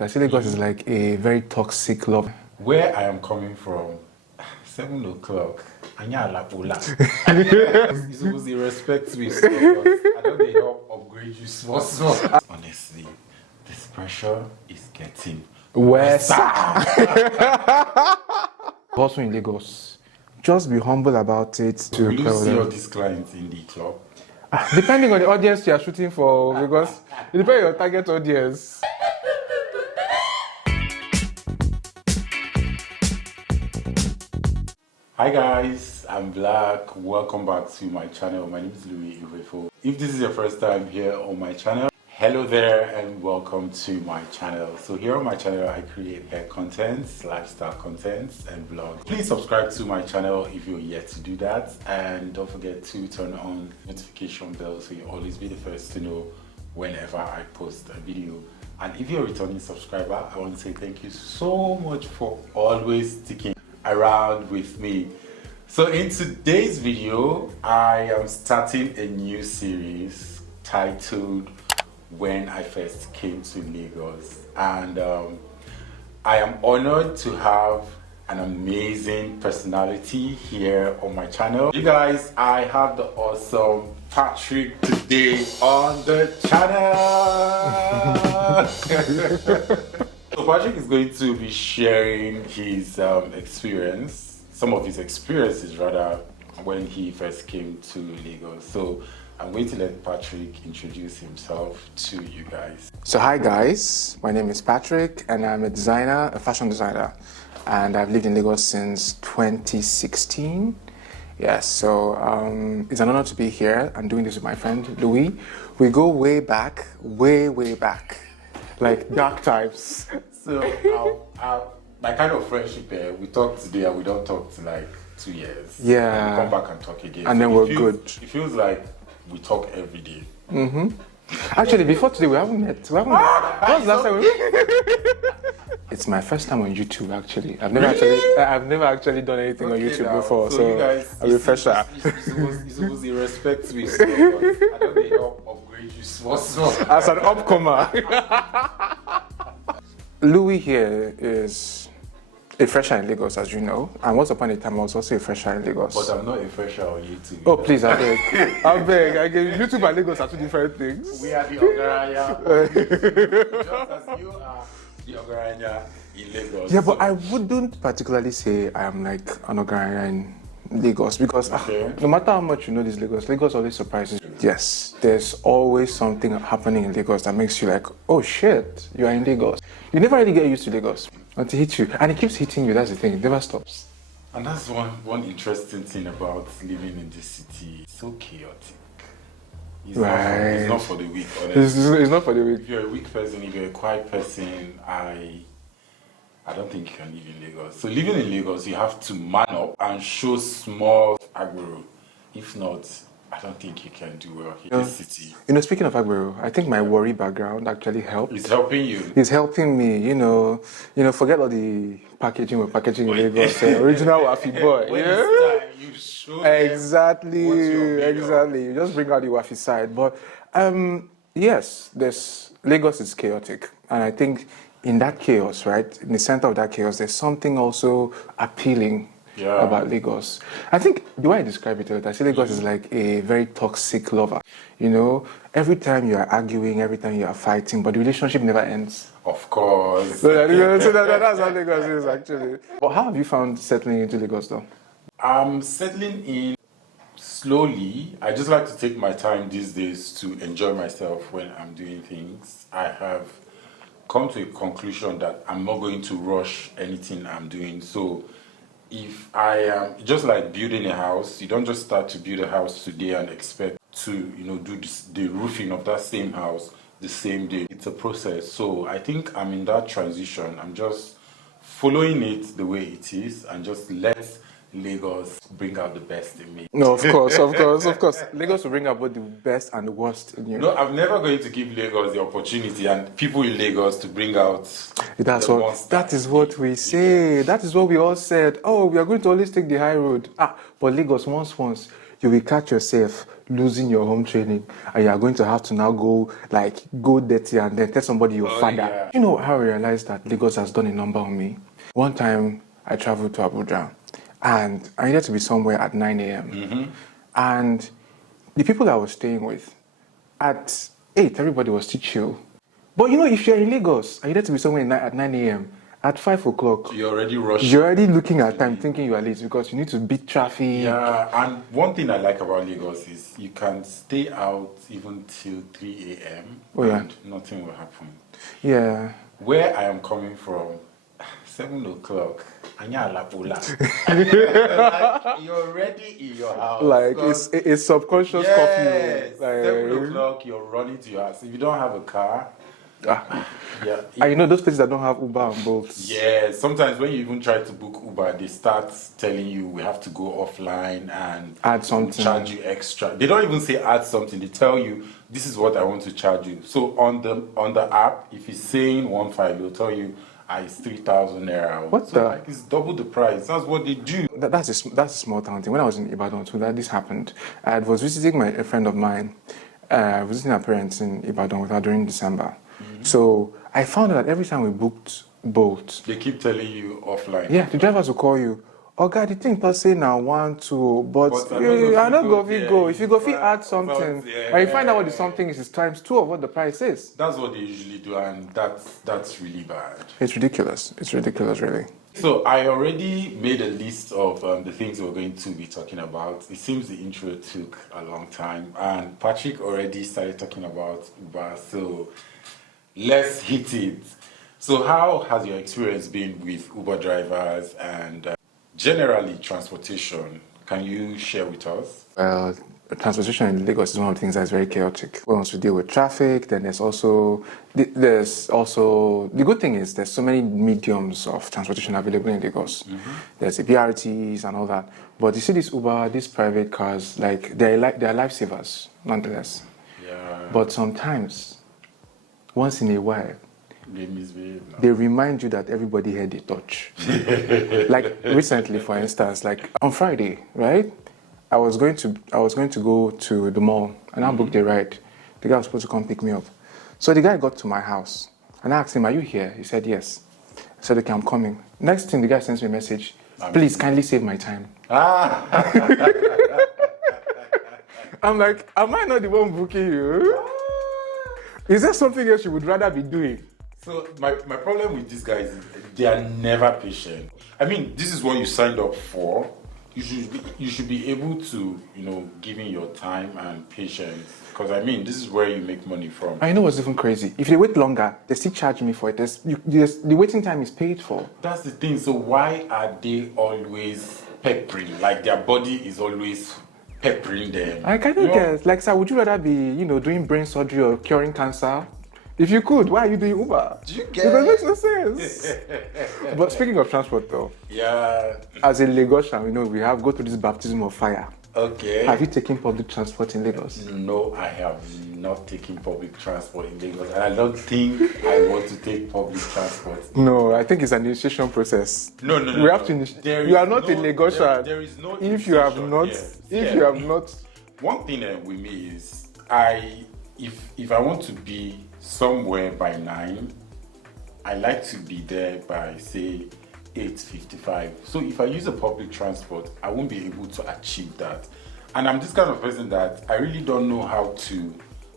I see Lagos is like a very toxic love. Where I am coming from, 7 o'clock, Anya Lapola. You supposed to respect me, so I don't need help upgrade you small. Honestly, this pressure is getting worse. Also in Lagos, just be humble about it. Will you see all these clients in the club? Depending on the audience you are shooting for, because it depends on your target audience. Hi guys, I'm Black. Welcome back to my channel. My name is Louis Ivefo. If this is your first time here on my channel, hello there and welcome to my channel. So here on my channel, I create hair contents, lifestyle contents and vlogs. Please subscribe to my channel if you're yet to do that, and don't forget to turn on notification bell so you'll always be the first to know whenever I post a video. And if you're a returning subscriber, I want to say thank you so much for always sticking around with me. So in today's video, I am starting a new series titled When I First Came to Lagos, and I am honored to have an amazing personality here on my channel. You guys, I have the awesome Patrick today on the channel. So Patrick is going to be sharing his experience, some of his experiences rather, when he first came to Lagos. So I'm going to let Patrick introduce himself to you guys. So hi guys, my name is Patrick and I'm a designer, a fashion designer, and I've lived in Lagos since 2016. Yes, so it's an honor to be here and doing this with my friend Louis. We go way back, way back, like dark times. So my kind of friendship here, we talk today and we don't talk to like 2 years. Yeah. And we come back and talk again. And then we're good. It feels like we talk every day. Mm-hmm. Actually, before today, we haven't met. What's the last time It's my first time on YouTube, actually. I've never actually done anything on YouTube before, so you guys, a refresher. You're supposed to respect me, so I don't need help upgrade you small. As an upcomer. Louis here is a fresher in Lagos, as you know, and once upon a time I was also a fresher in Lagos. But I'm not a fresher on YouTube. Oh please, I beg. I beg. YouTube and Lagos are two different things. We are the Ogaranya. Just as you are the Ogaranya in Lagos. Yeah, but I wouldn't particularly say I am like an Ogaranya in Lagos, because no matter how much you know this Lagos always surprises you. Yes, there's always something happening in Lagos that makes you like, oh shit, you are in Lagos. You never really get used to Lagos until it hits you, and it keeps hitting you. That's the thing, it never stops. And that's one interesting thing about living in this city. It's so chaotic. It's not for the weak, honestly. It's not for the weak. If you're a weak person, if you're a quiet person, I don't think you can live in Lagos. So living in Lagos, you have to man up and show small agbero. If not, I don't think you can do well in this city. You know, speaking of agbero, I think my worry background actually helped. It's helping you. It's helping me, you know, forget all the packaging we're packaging in Lagos. Original Wafi boy. When it's time, you show exactly. You just bring out the Wafi side. But yes, Lagos is chaotic, and I think in that chaos, right, in the center of that chaos, there's something also appealing about Lagos. I think the way I describe it, I say Lagos is like a very toxic lover. You know, every time you are arguing, every time you are fighting, but the relationship never ends. Of course. So that's how Lagos is actually. But how have you found settling into Lagos though? I'm settling in slowly. I just like to take my time these days to enjoy myself when I'm doing things. I have come to a conclusion that I'm not going to rush anything I'm doing. So if I am just like building a house, you don't just start to build a house today and expect to, do the roofing of that same house the same day. It's a process. So I think I'm in that transition. I'm just following it the way it is and just let Lagos bring out the best in me. No, of course. Lagos will bring out both the best and the worst in you. No, I'm never going to give Lagos the opportunity and people in Lagos to bring out that is what we say. That is what we all said. Oh, we are going to always take the high road. But Lagos once you will catch yourself losing your home training, and you are going to have to now go dirty and then tell somebody your father. Yeah. You know how I realized that Lagos has done a number on me? One time I traveled to Abuja and I needed to be somewhere at 9 a.m. And the people I was staying with, at 8, everybody was still chill. But you know, if you're in Lagos, and you need to be somewhere at 9 a.m., at 5 o'clock, You're already rushing. you're already looking at time thinking you are late because you need to beat traffic. Yeah, and one thing I like about Lagos is you can stay out even till 3 a.m. and nothing will happen. Yeah. Where I am coming from, 7 o'clock, like, you're already in your house. Like, it's subconscious curfew. Like, 7 o'clock, you're running to your house. If you don't have a car, yeah. And you know those places that don't have Uber and Bolt. Yeah, sometimes when you even try to book Uber, they start telling you we have to go offline and add something, charge you extra. They don't even say add something. They tell you this is what I want to charge you. So on the app, if it's saying 1.5, they'll tell you it's 3,000 naira. What so the? like it's double the price. That's what they do. That's a small town thing. When I was in Ibadan too, this happened. I was visiting a friend of mine, visiting her parents in Ibadan with her during December. So I found out that every time we booked Bolt, they keep telling you offline. Yeah, the drivers will call you. Oh God, the thing per se now 1, 2, but I don't go if go. If you go, if you add something, and you find out what the something is times 2 of what the price is. That's what they usually do, and that's really bad. It's ridiculous. It's ridiculous, really. So I already made a list of the things we're going to be talking about. It seems the intro took a long time, and Patrick already started talking about Uber. So let's hit it. So how has your experience been with Uber drivers and generally transportation? Can you share with us? Transportation in Lagos is one of the things that's very chaotic. Once we deal with traffic, then there's also the good thing is there's so many mediums of transportation available in Lagos. There's the BRTs and all that. But you see this Uber, these private cars, like they're lifesavers, nonetheless. Yeah. But sometimes, once in a while, They misbehave. they remind you that everybody had a touch. Like recently, for instance, like on Friday, right? I was going to go to the mall and I booked a ride. The guy was supposed to come pick me up. So the guy got to my house and I asked him, "Are you here?" He said yes. I said, "Okay, I'm coming." Next thing, the guy sends me a message. "Please kindly save my time." I'm like, am I not the one booking you? Is there something else you would rather be doing? So my problem with these guys is they are never patient. I mean, this is what you signed up for. You should be able to, give in your time and patience. Because I mean, this is where you make money from. I know what's even crazy. If they wait longer, they still charge me for it. The waiting time is paid for. That's the thing. So why are they always peppering? Like their body is always peppering them. I kind of guess. Like, sir, would you rather be, doing brain surgery or curing cancer? If you could, why are you doing Uber? Do you get it? That makes no sense. But speaking of transport, though, as a Lagosian, we have go through this baptism of fire. Okay. Have you taken public transport in Lagos? No, I have not taken public transport in Lagos, and I don't think I want to take public transport. No, I think it's an initiation process. No. We have to. You are not a Lagosian. There is no. If you have not, you have not. One thing with me is if I want to be somewhere by 9, I like to be there by say 8:55. So if I use a public transport, I won't be able to achieve that. And I'm this kind of person that I really don't know how to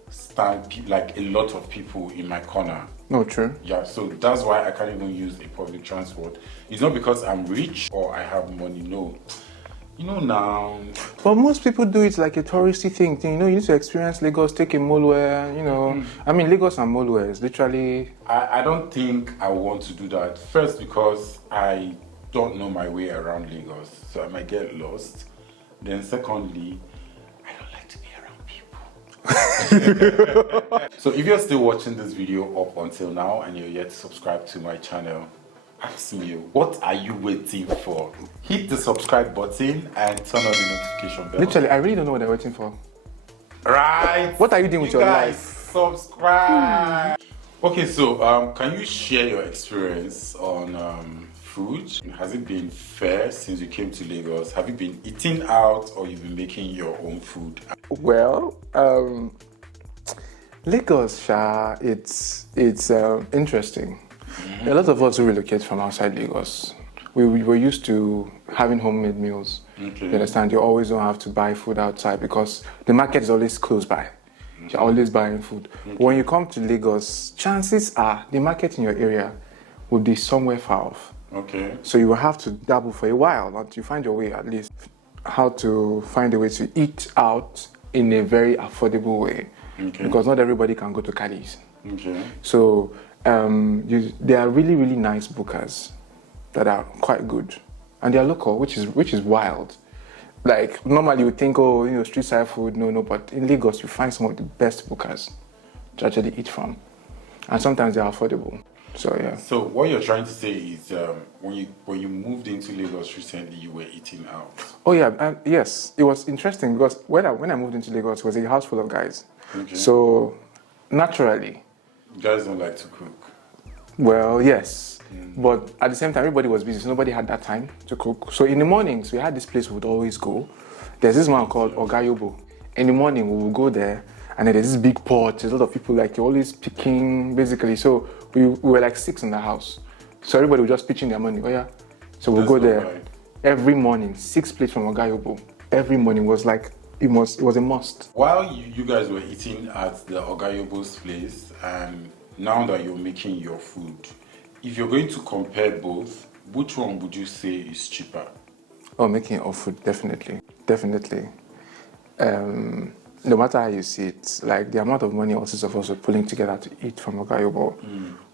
stand like a lot of people in my corner. No, true. Yeah, so that's why I can't even use a public transport. It's not because I'm rich or I have money, no. Now. But most people do it like a touristy thing. You need to experience Lagos, take a Molware, I mean, Lagos and Molware is literally... I don't think I want to do that. First, because I don't know my way around Lagos, so I might get lost. Then secondly, I don't like to be around people. So if you're still watching this video up until now and you're yet to subscribe to my channel, asking you, what are you waiting for? Hit the subscribe button and turn on the notification bell. Literally, I really don't know what they're waiting for. Right. What are you doing with your guys, life? Subscribe. Okay, so can you share your experience on food? Has it been fair since you came to Lagos? Have you been eating out or you've been making your own food? Well, Lagos, Sha, it's interesting. A lot of us who relocate from outside Lagos, we were used to having homemade meals. Okay. You understand? You always don't have to buy food outside because the market is always close by. You're always buying food. But when you come to Lagos, chances are the market in your area will be somewhere far off. Okay. So you will have to dabble for a while until you find your way, at least how to find a way to eat out in a very affordable way. Okay. Because not everybody can go to Cadiz. Okay. So there are really, really nice bookers that are quite good. And they are local, which is wild. Like, normally you would think, oh, you know, street side food, no, but in Lagos you find some of the best bookers to actually eat from. And sometimes they are affordable. So, yeah. So what you're trying to say is when you moved into Lagos recently, you were eating out. Oh, yeah, yes. It was interesting because when I moved into Lagos, it was a house full of guys. Okay. So, naturally, You guys don't like to cook. well, yes. But at the same time, everybody was busy, so nobody had that time to cook. So in the mornings, we had this place we would always go. There's this man called Ogayobo. In the morning, we would go there, and then there's this big pot. There's a lot of people, like, you're always picking, basically. So we were like 6 in the house. So everybody was just pitching their money. Oh, yeah. So we'll go That's not there bad. every morning, 6 plates from Ogayobo. Every morning was like, it was a must. While you guys were eating at the Ogayobo's place, and now that you're making your food, if you're going to compare both, which one would you say is cheaper? Oh, making your own food, definitely. Definitely. No matter how you see it, like the amount of money all six of us were pulling together to eat from Ogayobo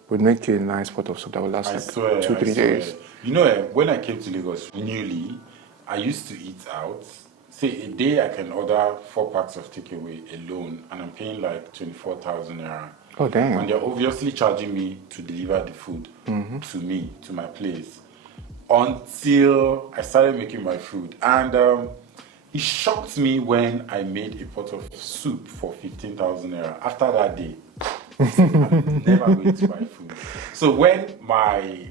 would make you a nice pot of soup that would last like 2-3 days. You know, when I came to Lagos newly, I used to eat out. Say a day I can order 4 packs of takeaway alone, and I'm paying like 24,000 naira. Oh, damn. And they're obviously charging me to deliver the food to me, to my place, until I started making my food. And it shocked me when I made a pot of soup for 15,000 naira. After that day, I'm never going to buy food. So when my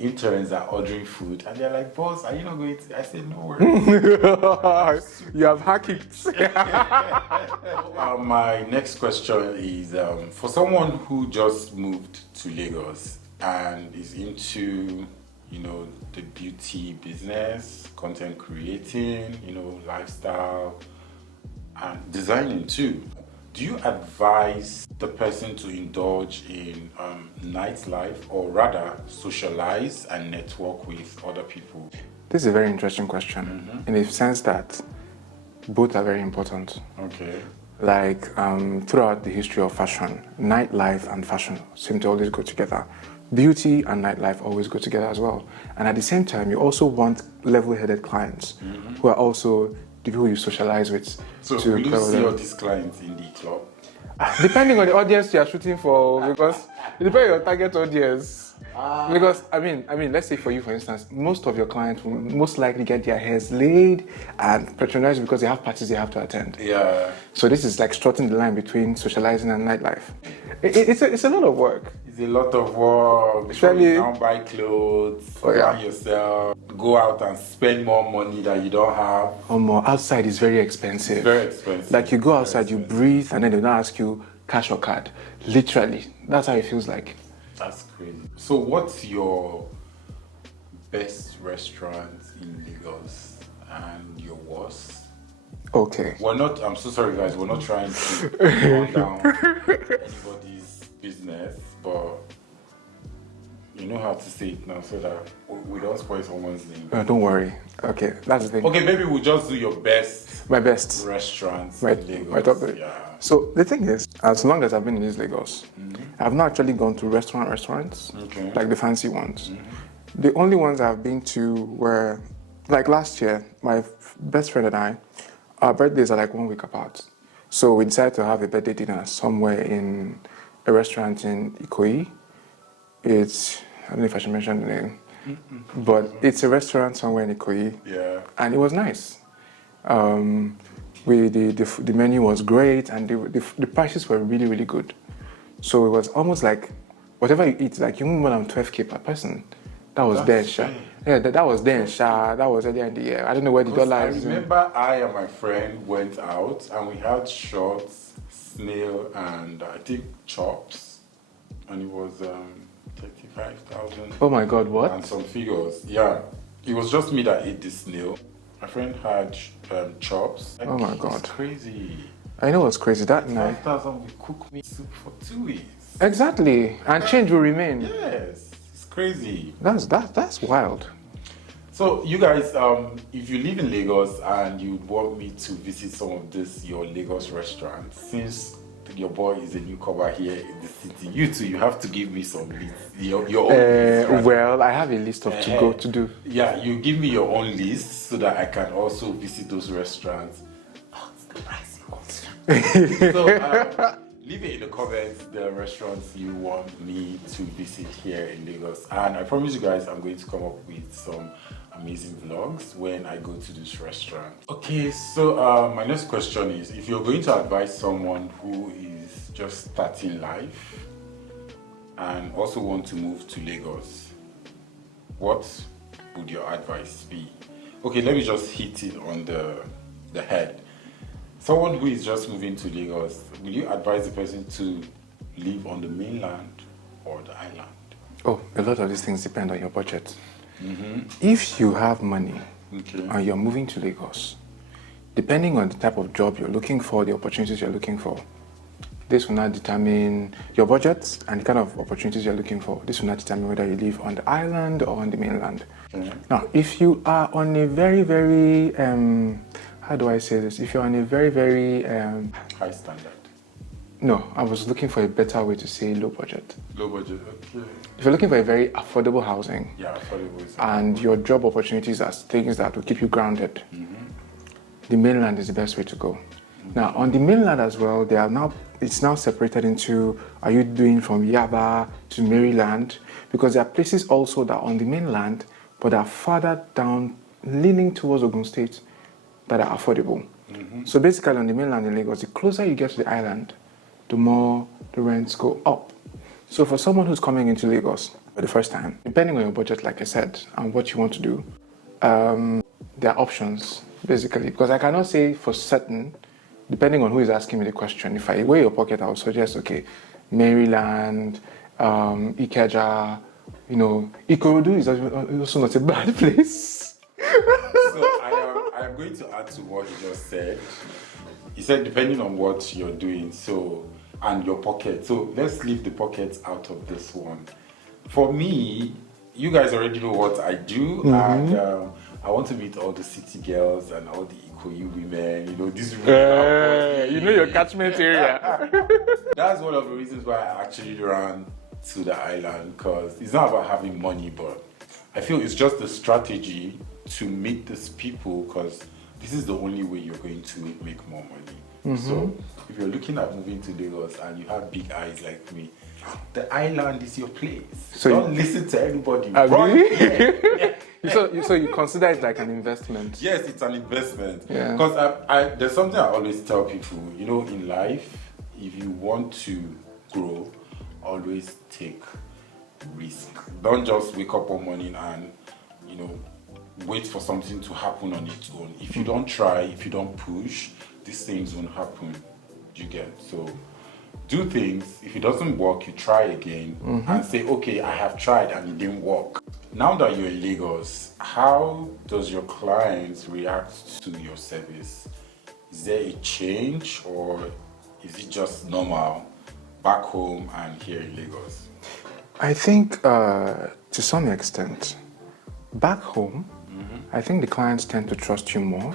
interns are ordering food and they're like, boss, are you not going to? I said, no worries. You have hacked it. My next question is for someone who just moved to Lagos and is into, you know, the beauty business, content creating, you know, lifestyle, and designing too. Do you advise the person to indulge in nightlife, or rather socialize and network with other people? This is a very interesting question in the sense that both are very important. Okay. Like throughout the history of fashion, nightlife and fashion seem to always go together. Beauty and nightlife always go together as well. And at the same time, you also want level-headed clients who are also the people you socialize with. So will you see all these clients in the club? Depending on the audience you are shooting for, because it depends on your target audience. Because I mean, let's say for you, for instance, most of your clients will most likely get their hairs laid and patronized because they have parties they have to attend. Yeah. So this is like strutting the line between socializing and nightlife. It's a lot of work. It's a lot of work. Especially- You now buy clothes, buy yourself, go out and spend more money that you don't have. Outside is very expensive. It's very expensive. Like you go outside, you breathe, and then they'll not ask you cash or card. Literally, that's how it feels like. That's crazy. So what's your best restaurant in Lagos and your worst? Okay. I'm so sorry guys, we're not trying to run down anybody's business, but you know how to say it now so that we don't spoil someone's name. Don't worry. Okay, that's the thing. Okay, maybe we'll just do your best My best. restaurants My in Lagos. top 3. Yeah. So the thing is, as long as I've been in this Lagos, I've not actually gone to restaurants, Okay. like the fancy ones. The only ones I've been to were, like last year, my best friend and I, our birthdays are like 1 week apart. So we decided to have a birthday dinner somewhere in a restaurant in Ikoyi. I don't know if I should mention the name, but it's a restaurant somewhere in Ikoyi. Yeah. And it was nice. The menu was great, and the prices were really, really good. So it was almost like whatever you eat, like you more than 12K per person. That was then, That's Sha. fair. Yeah, that was then, Sha. That was earlier in the year. I don't know where the Because dollar I is. remember I and my friend went out and we had shorts, snail, and I think chops, and it was 35,000. Oh my God, what? And some figures. Yeah, it was just me that ate the snail. My friend had chops. Oh my God. It's crazy. I know what's crazy that night. 5,000 we cook me soup for 2 weeks. Exactly, and change will remain. Yes, it's crazy. That's wild. So you guys, if you live in Lagos and you want me to visit some of your Lagos restaurants, since your boy is a newcomer here in the city, you too, you have to give me some list, your own list. Right? Well, I have a list of to do. Yeah, you give me your own list so that I can also visit those restaurants. Not the pricey ones. So leave it in the comments the restaurants you want me to visit here in Lagos, and I promise you guys I'm going to come up with some amazing vlogs when I go to this restaurant. Okay, so my next question is, if you're going to advise someone who is just starting life and also want to move to Lagos, what would your advice be? Okay, let me just hit it on the head. Someone who is just moving to Lagos, will you advise the person to live on the mainland or the island? Oh, a lot of these things depend on your budget. If you have money and you're moving to Lagos, depending on the type of job you're looking for, the opportunities you're looking for, this will not determine your budget and the kind of opportunities you're looking for. This will not determine whether you live on the island or on the mainland. Now, if you are on a very, very, how do I say this? If you're on a very, very... high standard. No, I was looking for a better way to say low budget. Low budget, okay. If you're looking for a very affordable housing, Yeah, affordable is and your job opportunities are things that will keep you grounded, the mainland is the best way to go. Now, on the mainland as well, it's now separated into, are you doing from Yaba to Maryland? Because there are places also that are on the mainland, but are farther down, leaning towards Ogun State, that are affordable. So basically on the mainland in Lagos, the closer you get to the island, the more the rents go up. So for someone who's coming into Lagos for the first time, depending on your budget, like I said, and what you want to do, there are options, basically. Because I cannot say for certain, depending on who is asking me the question, if I weigh your pocket, I would suggest, okay, Maryland, Ikeja, Ikorodu is also not a bad place. So I am going to add to what you just said. You said depending on what you're doing, and your pocket. So let's leave the pockets out of this one. For me, you guys already know what I do, and I want to meet all the city girls and all the Ikoyi women. These women. Your catchment area. That's one of the reasons why I actually ran to the island, because it's not about having money, but I feel it's just the strategy to meet these people, because this is the only way you're going to make more money. So if you're looking at moving to Lagos and you have big eyes like me, the island is your place. So don't listen to anybody. So you consider it like an investment? Yes, it's an investment. Yeah. Because there's something I always tell people, in life, if you want to grow, always take risk. Don't just wake up one morning and, wait for something to happen on its own. If you don't try, if you don't push, these things won't happen. You get? So do things. If it doesn't work, you try again and say, okay, I have tried and it didn't work. Now that you're in Lagos, how does your clients react to your service? Is there a change, or is it just normal back home and here in Lagos? I think to some extent, back home, I think the clients tend to trust you more.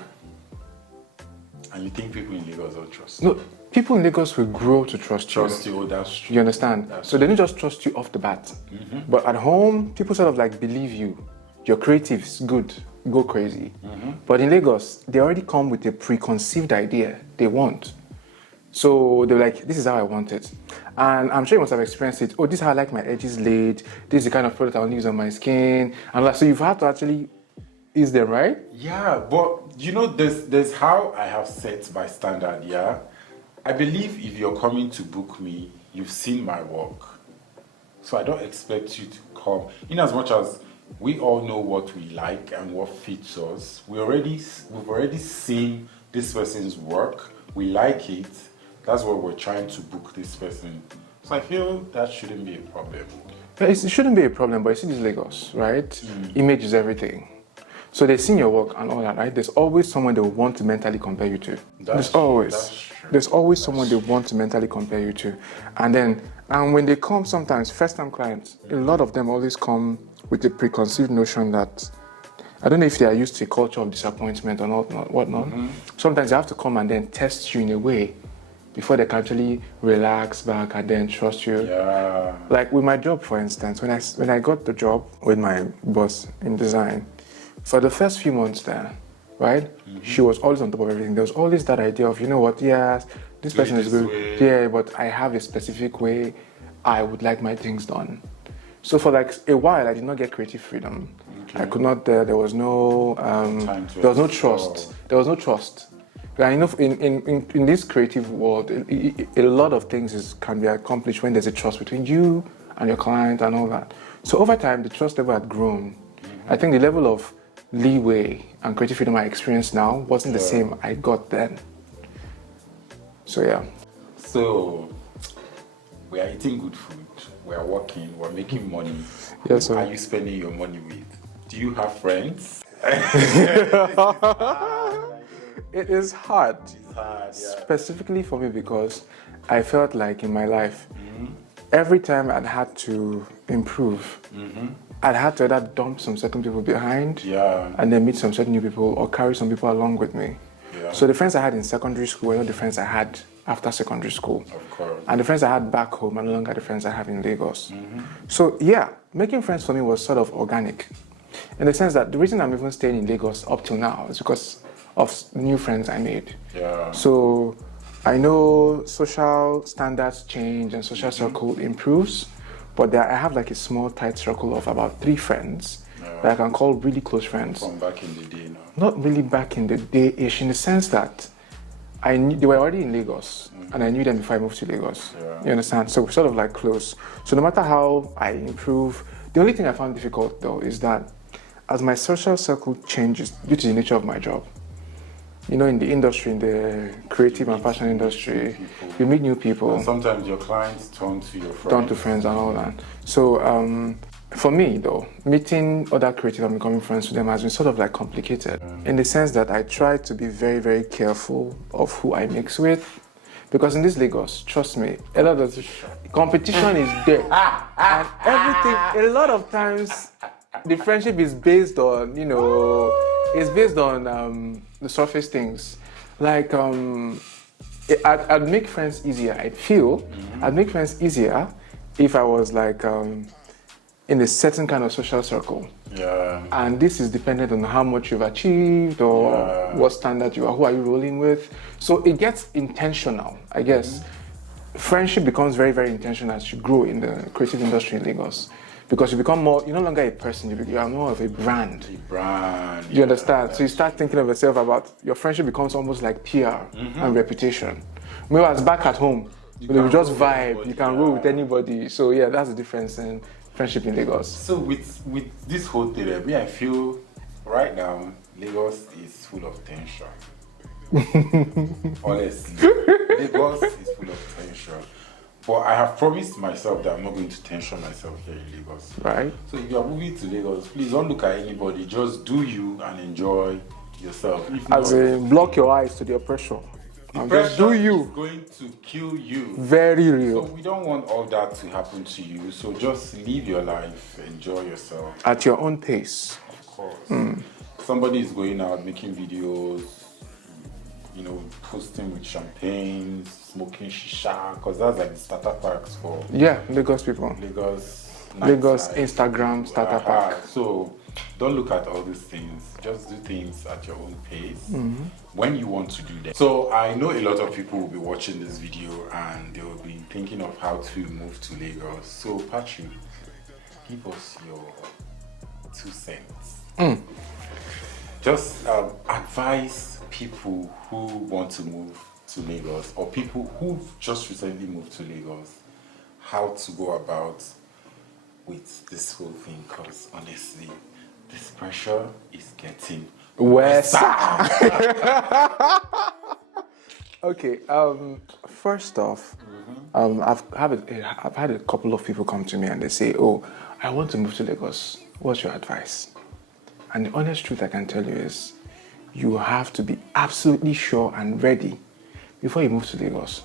And you think people in Lagos don't trust? No, people in Lagos will grow to trust you. Trust you, that's true. You understand? So they don't just trust you off the bat. But at home, people sort of like believe you. You're creative, it's good, go crazy. But in Lagos, they already come with a preconceived idea they want. So they're like, this is how I want it. And I'm sure you must have experienced it. Oh, this is how I like my edges laid. This is the kind of product I want to use on my skin. And like, so you've had to actually ease them, right? Yeah, but there's how I have set my standard, yeah? I believe if you're coming to book me, you've seen my work. So I don't expect you to come. In as much as we all know what we like and what fits us. We've already seen this person's work. We like it. That's why we're trying to book this person. So I feel that shouldn't be a problem. It shouldn't be a problem, but you see this Lagos, right? Image is everything. So they've seen your work and all that, right? There's always someone they will want to mentally compare you to. There's always someone they want to mentally compare you to. And when they come sometimes, first-time clients, a lot of them always come with a preconceived notion that, I don't know if they are used to a culture of disappointment or whatnot. Sometimes they have to come and then test you in a way before they can actually relax back and then trust you. Yeah. Like with my job, for instance, when I got the job with my boss in design, for the first few months there, right, she was always on top of everything. There was always that idea of, you know what, yes, this person is good, yeah, but I have a specific way I would like my things done. So for like a while, I did not get creative freedom. I could not. There was no. There was no trust. There was no trust. I know in this creative world, a lot of things can be accomplished when there's a trust between you and your client and all that. So over time, the trust level had grown. I think the level of leeway and creative freedom I experience now wasn't the same I got then. So yeah. So we are eating good food. We are working. We're making money. Yes, Who sir. are you spending your money with? Do you have friends? It is hard. It's hard, yeah. Specifically for me because I felt like in my life, every time I'd had to improve, I'd had to either dump some certain people behind and then meet some certain new people or carry some people along with me. Yeah. So the friends I had in secondary school were not the friends I had after secondary school. Of course. And the friends I had back home are no longer the friends I have in Lagos. So yeah, making friends for me was sort of organic. In the sense that the reason I'm even staying in Lagos up till now is because of new friends I made. Yeah. So I know social standards change and social circle improves, but I have like a small tight circle of about 3 friends that I can call really close friends. From back in the day now. Not really back in the day-ish, in the sense that they were already in Lagos and I knew them before I moved to Lagos. Yeah. You understand? So we're sort of like close. So no matter how I improve, the only thing I found difficult though is that as my social circle changes due to the nature of my job, you know, in the industry, in the creative and fashion industry, you meet new people. And sometimes your clients turn to your friends. Turn to friends and all that. So for me though, meeting other creative and becoming friends with them has been sort of like complicated in the sense that I try to be very, very careful of who I mix with. Because in this Lagos, trust me, a lot of competition is there. And everything, a lot of times, the friendship is based on, you know, it's based on the surface things. Like, I'd make friends easier, I feel. I'd make friends easier if I was like in a certain kind of social circle. Yeah. And this is dependent on how much you've achieved or what standard you are, who are you rolling with. So it gets intentional, I guess. Friendship becomes very, very intentional as you grow in the creative industry in Lagos. Because you become more, you're no longer a person, you are more of a brand. A brand. You understand? So you start thinking of yourself about, your friendship becomes almost like PR and reputation. Whereas back at home, you just vibe, you can roll with anybody. So yeah, that's the difference in friendship in Lagos. So with this whole thing, me, I feel right now Lagos is full of tension. Honestly, Lagos is full of tension. But I have promised myself that I'm not going to tension myself here in Lagos. Right. So if you are moving to Lagos, please don't look at anybody. Just do you and enjoy yourself. If As in, block your eyes to the oppression. And just do you. is going to kill you. Very So real. we don't want all that to happen to you. So just live your life, enjoy yourself. At your own pace. Of course. Somebody is going out making videos, you know, posting with champagne, smoking shisha, because that's like the starter packs for Yeah, Lagos people. Lagos. Lagos nightlife. Instagram starter pack. So don't look at all these things. Just do things at your own pace when you want to do them. So I know a lot of people will be watching this video and they will be thinking of how to move to Lagos. So Patrick, give us your 2 cents. Just advise people who want to move to Lagos or people who've just recently moved to Lagos how to go about with this whole thing because honestly, this pressure is getting West. Okay. First off, I've had a couple of people come to me and they say, "Oh, I want to move to Lagos. What's your advice?" And the honest truth I can tell you is, you have to be absolutely sure and ready before you move to Lagos.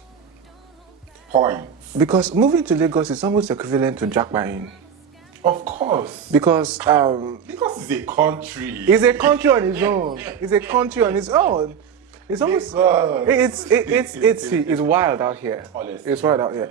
Point. Because moving to Lagos is almost equivalent to jack buying. Of course. Because it's a country. it's a country on its own. It's a country on its own. It's almost it's wild out here. Honestly, it's wild out here.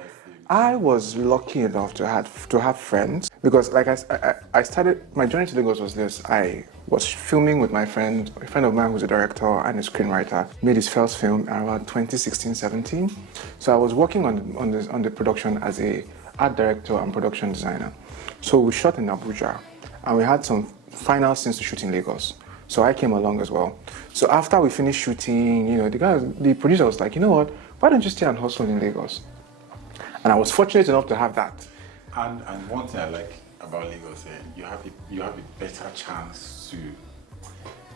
I was lucky enough to have friends because, like I started my journey to Lagos was this. I was filming with my friend, a friend of mine who's a director and a screenwriter. Made his first film around 2016-17. So I was working on the production as a art director and production designer. So we shot in Abuja, and we had some final scenes to shoot in Lagos. So I came along as well. So after we finished shooting, the producer was like, you know what? Why don't you stay and hustle in Lagos? And I was fortunate enough to have that. And one thing I like about Lagos, you have a better chance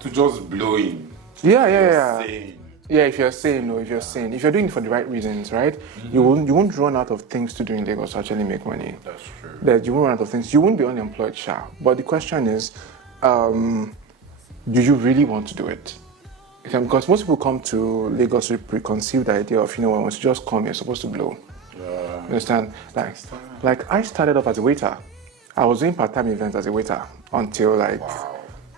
to just blow in. Yeah. Yeah, if you're sane, if you're doing it for the right reasons, right? Mm-hmm. You won't run out of things to do in Lagos to actually make money. That's true. That you won't run out of things. You won't be unemployed, sure. But the question is, do you really want to do it? Because most people come to Lagos with preconceived idea of, once you just come, you're supposed to blow. Yeah. You understand? Like I started off as a waiter. I was doing part-time events as a waiter until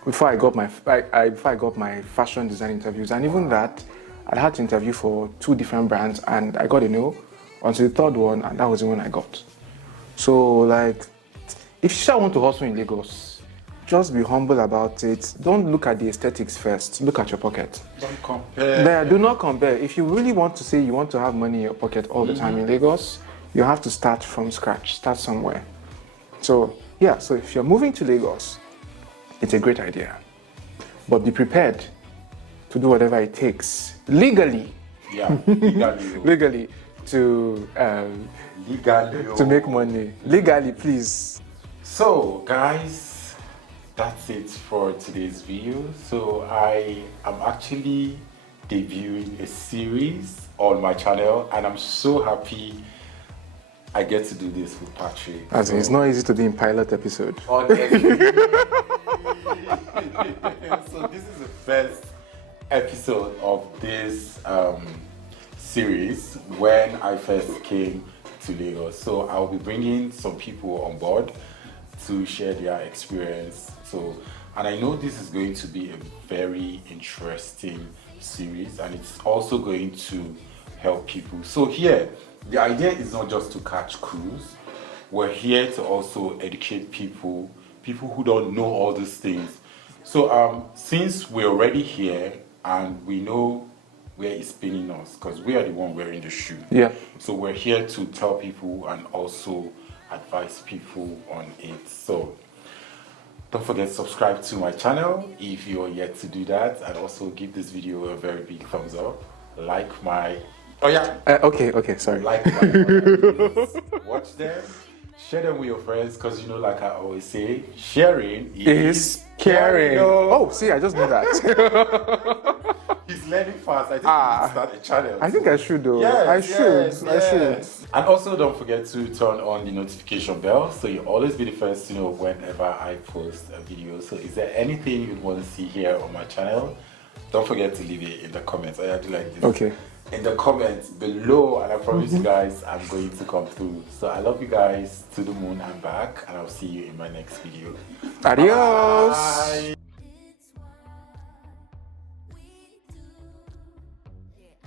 before I got my fashion design interviews, and even that, I had to interview for 2 different brands, and I got a no until the 3rd one, and that was the one I got. So if you still want to hustle in Lagos, just be humble about it. Don't look at the aesthetics first. Look at your pocket. Don't compare. Do not compare. If you really want to say you want to have money in your pocket all the time in Lagos, you have to start from scratch. Start somewhere. So if you're moving to Lagos, it's a great idea. But be prepared to do whatever it takes legally. Yeah, legally. legally to make money. Legally, please. So, guys, that's it for today's video. So I am actually debuting a series on my channel, and I'm so happy I get to do this with Patrick. It's not easy to be in pilot episode. Honestly. So this is the first episode of this series when I first came to Lagos. So I'll be bringing some people on board to share their experience. And I know this is going to be a very interesting series, and it's also going to help people. So here, the idea is not just to catch crews. We're here to also educate people who don't know all these things. So since we're already here and we know where it's pinning us, because we are the one wearing the shoe. Yeah. So we're here to tell people and also advise people on it. So don't forget to subscribe to my channel if you're yet to do that, and also give this video a very big thumbs up. Like my okay, sorry. Like my videos, watch them, share them with your friends, because like I always say, sharing is caring. Oh, see, I just did that. He's learning fast. I think he should start a channel. I think I should though. Yes, I should. And also don't forget to turn on the notification bell so you'll always be the first to know whenever I post a video. So is there anything you'd want to see here on my channel? Don't forget to leave it in the comments. I do like this. Okay. In the comments below, and I promise you guys I'm going to come through. So I love you guys to the moon and back, and I'll see you in my next video. Adios. Bye.